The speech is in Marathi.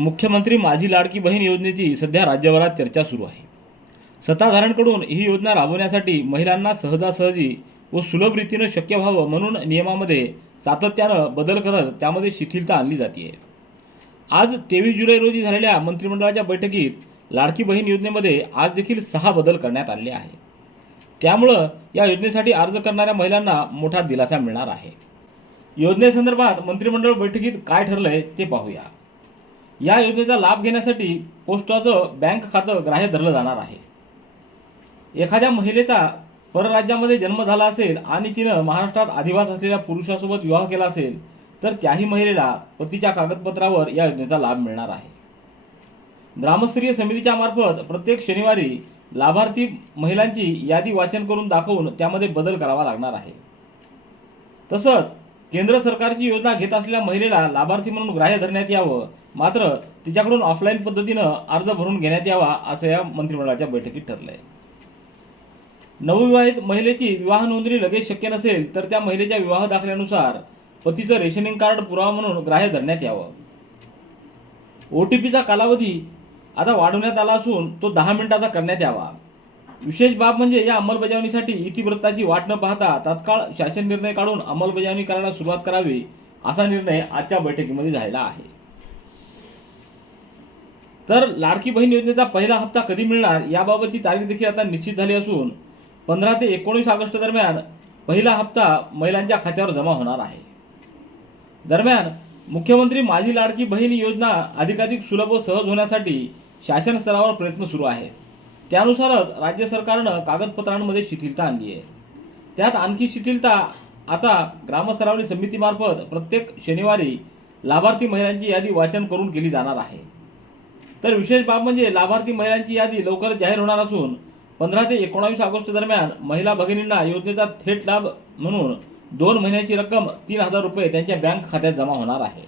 मुख्यमंत्री माझी लाडकी बहीण योजनेची सध्या राज्यभरात चर्चा सुरू आहे। सत्ताधाऱ्यांकडून ही योजना राबवण्यासाठी महिलांना सहजासहजी व सुलभ रीतीने शक्य व्हावं म्हणून नियमामध्ये सातत्यानं बदल करत त्यामध्ये शिथिलता आणली जाते। आज 23 जुलै रोजी झालेल्या मंत्रिमंडळाच्या बैठकीत लाडकी बहीण योजनेमध्ये आज देखील 6 बदल करण्यात आले आहेत। त्यामुळे या योजनेसाठी अर्ज करणाऱ्या महिलांना मोठा दिलासा मिळणार आहे। योजनेसंदर्भात मंत्रिमंडळ बैठकीत काय ठरलंय ते पाहूया। या योजनेचा लाभ घेण्यासाठी पोस्टाचं बँक खातं ग्राह्य धरलं जाणार आहे। एखाद्या महिलेचा परराज्यामध्ये जन्म झाला असेल आणि तिनं महाराष्ट्रात अधिवास असलेल्या पुरुषासोबत विवाह केला असेल तर त्याही महिलेला पतीच्या कागदपत्रावर या योजनेचा लाभ मिळणार आहे। ग्रामस्तरीय समितीच्या मार्फत प्रत्येक शनिवारी लाभार्थी महिलांची यादी वाचन करून दाखवून त्यामध्ये बदल करावा लागणार आहे। तसंच केंद्र सरकारची योजना घेत असलेल्या महिलेला लाभार्थी म्हणून ग्राह्य धरण्यात यावं, मात्र तिच्याकडून ऑफलाईन पद्धतीनं अर्ज भरून घेण्यात यावा असं या मंत्रिमंडळाच्या बैठकीत ठरलंय। नवविवाहित महिलेची विवाह नोंदणी लगेच शक्य नसेल तर त्या महिलेच्या विवाह दाखल्यानुसार पतीचं रेशनिंग कार्ड पुरावा म्हणून ग्राह्य धरण्यात यावं। OTPचा कालावधी आता वाढवण्यात आला असून तो 10 मिनिटाचा करण्यात यावा। विशेष बाब म्हणजे या अंमलबजावणीसाठी इतिवृत्ताची वाट न पाहता तात्काळ शासन निर्णय काढून अंमलबजावणी करायला सुरुवात करावी असा निर्णय आजच्या बैठकीमध्ये झालेला आहे। तर लाडकी बहीण योजनेचा पहिला हप्ता कधी मिळणार याबाबतची तारीख देखील आता निश्चित झाली असून 15 ते 19 ऑगस्ट दरम्यान पहिला हप्ता महिलांच्या खात्यावर जमा होणार आहे। दरम्यान मुख्यमंत्री माझी लाडकी बहीण योजना अधिकाधिक सुलभ व सहज होण्यासाठी शासन स्तरावर प्रयत्न सुरू आहेत। त्यानुसारच राज्य सरकारनं कागदपत्रांमध्ये शिथिलता आणली आहे। त्यात आणखी शिथिलता आता ग्रामस्तरावरील समितीमार्फत प्रत्येक शनिवारी लाभार्थी महिलांची यादी वाचन करून केली जाणार आहे। तर विशेष बाब म्हणजे लाभार्थी महिलांची यादी लवकरच जाहीर होणार असून 15 ते 19 ऑगस्ट दरम्यान महिला भगिनींना योजनेचा थेट लाभ म्हणून 2 महिन्याची रक्कम 3000 रुपये त्यांच्या बँक खात्यात जमा होणार आहे।